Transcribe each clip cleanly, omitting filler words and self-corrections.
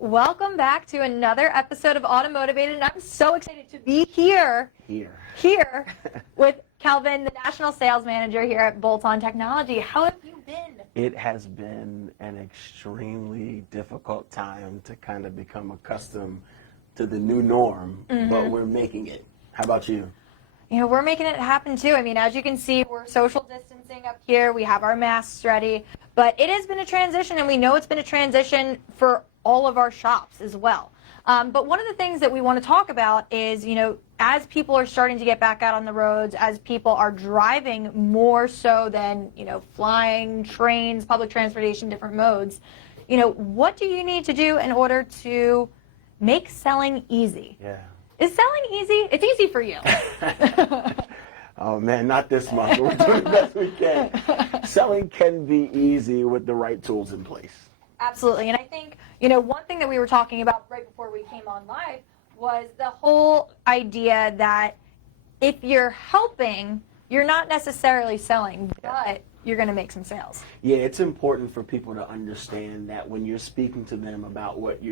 Welcome back to another episode of Automotivated, and I'm so excited to be here with Kelvin, the National Sales Manager here at Bolt-On Technology. How have you been? It has been an extremely difficult time to kind of become accustomed to the new norm, but we're making it. How about you? You know, we're making it happen too. I mean, as you can see, we're social distancing up here. We have our masks ready, but it has been a transition, and we know it's been a transition for all of our shops as well. But one of the things that we want to talk about is, you know, as people are starting to get back out on the roads, as people are driving more so than, you know, flying, trains, public transportation, different modes, you know, what do you need to do in order to make selling easy? Yeah. Is selling easy? It's easy for you. Oh man, not this month. We're doing the best we can. Selling can be easy with the right tools in place. Absolutely. And I think, you know, one thing that we were talking about right before we came on live was the whole idea that if you're helping, you're not necessarily selling, but you're going to make some sales. Yeah, it's important for people to understand that when you're speaking to them about what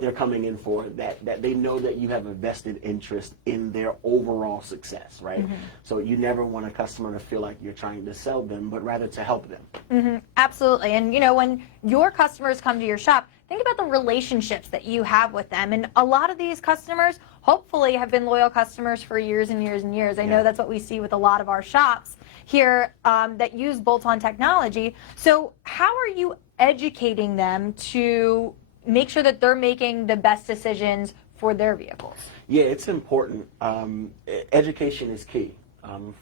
they're coming in for, that they know that you have a vested interest in their overall success, right? So you never want a customer to feel like you're trying to sell them, but rather to help them. Absolutely. And, you know, when your customers come to your shop, think about the relationships that you have with them. And a lot of these customers hopefully have been loyal customers for years and years and years. I know that's what we see with a lot of our shops here that use bolt-on technology. So how are you educating them to make sure that they're making the best decisions for their vehicles? Yeah, it's important. Education is key.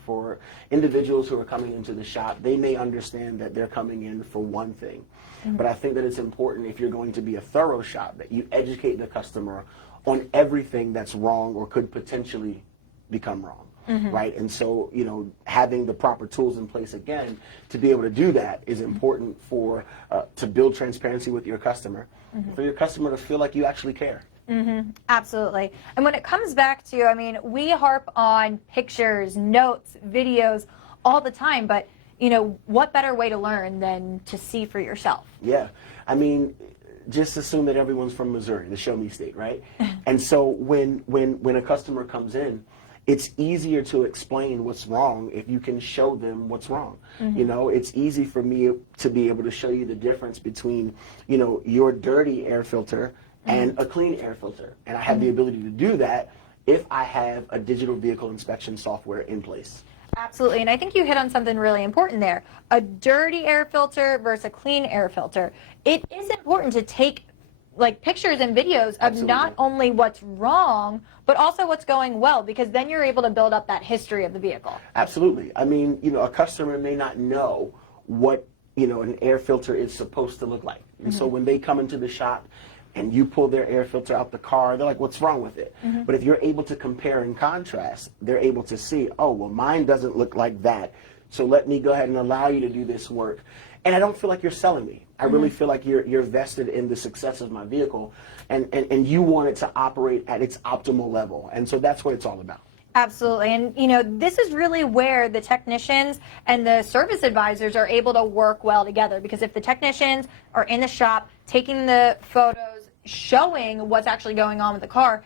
For individuals who are coming into the shop, they may understand that they're coming in for one thing. But I think that it's important, if you're going to be a thorough shop, that you educate the customer on everything that's wrong or could potentially become wrong. Right? And so, you know, having the proper tools in place, again, to be able to do that is important for to build transparency with your customer, for your customer to feel like you actually care. Absolutely. And when it comes back to, I mean, we harp on pictures, notes, videos all the time, but, you know, what better way to learn than to see for yourself? Yeah. I mean, just assume that everyone's from Missouri, the show me state, right? And so when a customer comes in, it's easier to explain what's wrong if you can show them what's wrong. You know, it's easy for me to be able to show you the difference between, you know, your dirty air filter and a clean air filter. And I have the ability to do that if I have a digital vehicle inspection software in place. Absolutely, and I think you hit on something really important there. A dirty air filter versus a clean air filter. It is important to take like pictures and videos of not only what's wrong, but also what's going well, because then you're able to build up that history of the vehicle. Absolutely. I mean, you know, a customer may not know what, you know, an air filter is supposed to look like. And so when they come into the shop and you pull their air filter out the car, they're like, what's wrong with it? But if you're able to compare and contrast, they're able to see, oh, well, mine doesn't look like that. So let me go ahead and allow you to do this work. And I don't feel like you're selling me. I really feel like you're vested in the success of my vehicle, and you want it to operate at its optimal level. And so that's what it's all about. Absolutely. And, you know, this is really where the technicians and the service advisors are able to work well together, because if the technicians are in the shop taking the photos, showing what's actually going on with the car,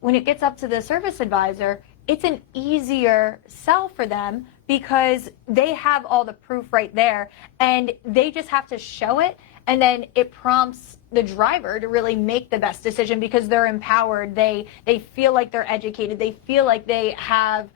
when it gets up to the service advisor, it's an easier sell for them because they have all the proof right there, and they just have to show it, and then it prompts the driver to really make the best decision because they're empowered. They feel like they're educated. They feel like they have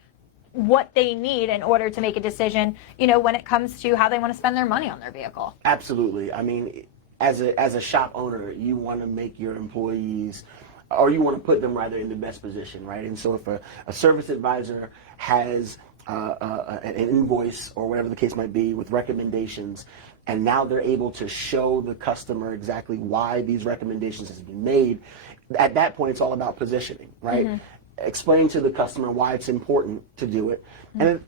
what they need in order to make a decision, you know, when it comes to how they want to spend their money on their vehicle. Absolutely. I mean, as a shop owner, you want to make your employees, or you want to put them rather in the best position, right? And so if a service advisor has an invoice or whatever the case might be with recommendations, and now they're able to show the customer exactly why these recommendations have been made, at that point it's all about positioning, right? Explain to the customer why it's important to do it. And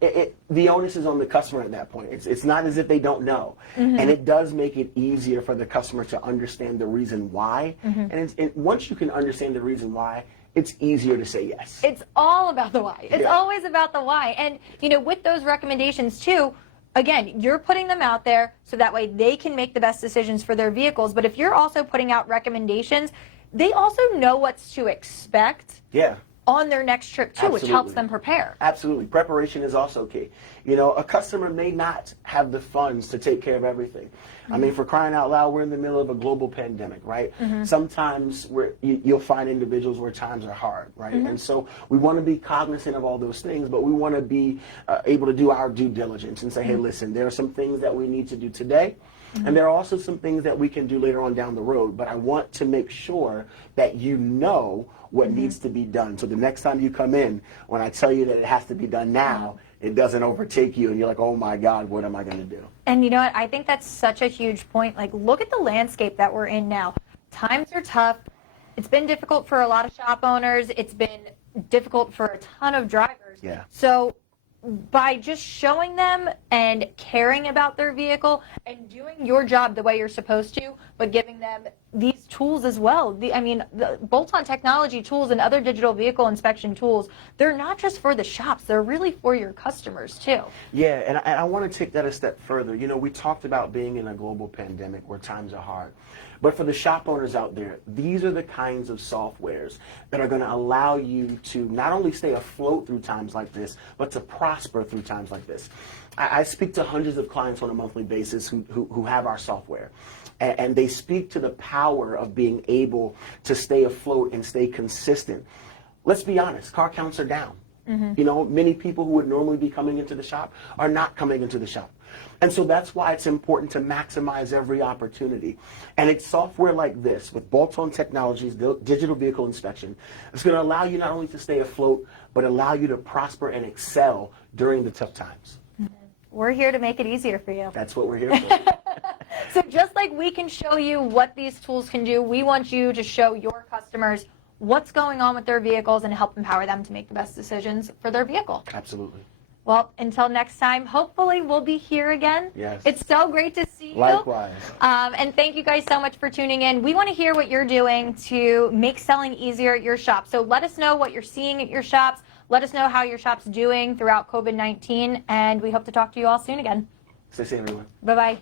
the onus is on the customer at that point. It's not as if they don't know. And it does make it easier for the customer to understand the reason why. And once you can understand the reason why, it's easier to say yes. It's all about the why. It's always about the why. And, you know, with those recommendations too, again, you're putting them out there so that way they can make the best decisions for their vehicles. But if you're also putting out recommendations, they also know what to expect. Yeah. On their next trip too, Absolutely. which helps them prepare. Absolutely. Preparation is also key. You know, a customer may not have the funds to take care of everything. I mean, for crying out loud, we're in the middle of a global pandemic, right? Sometimes you'll find individuals where times are hard, right? And so we want to be cognizant of all those things, but we want to be able to do our due diligence and say, hey, listen, there are some things that we need to do today. And there are also some things that we can do later on down the road, but I want to make sure that you know what needs to be done. So the next time you come in, when I tell you that it has to be done now, it doesn't overtake you and you're like, oh my God, what am I going to do? And you know what? I think that's such a huge point. Like, look at the landscape that we're in now. Times are tough. It's been difficult for a lot of shop owners. It's been difficult for a ton of drivers. Yeah. So by just showing them and caring about their vehicle and doing your job the way you're supposed to, but giving them these tools as well. The bolt-on technology tools and other digital vehicle inspection tools, they're not just for the shops, they're really for your customers too. Yeah, and I want to take that a step further. You know, we talked about being in a global pandemic where times are hard. But for the shop owners out there, these are the kinds of softwares that are going to allow you to not only stay afloat through times like this, but to prosper through times like this. I speak to hundreds of clients on a monthly basis who have our software. And they speak to the power of being able to stay afloat and stay consistent. Let's be honest, car counts are down. You know, many people who would normally be coming into the shop are not coming into the shop. And so that's why it's important to maximize every opportunity. And it's software like this with bolt-on technologies, digital vehicle inspection, it's going to allow you not only to stay afloat, but allow you to prosper and excel during the tough times. We're here to make it easier for you. That's what we're here for. So just like we can show you what these tools can do, we want you to show your customers what's going on with their vehicles and help empower them to make the best decisions for their vehicle. Absolutely. Well, until next time, hopefully we'll be here again. Yes. It's so great to see you. Likewise. And thank you guys so much for tuning in. We want to hear what you're doing to make selling easier at your shop. So let us know what you're seeing at your shops. Let us know how your shop's doing throughout COVID-19, and we hope to talk to you all soon again. Stay safe, everyone. Bye-bye.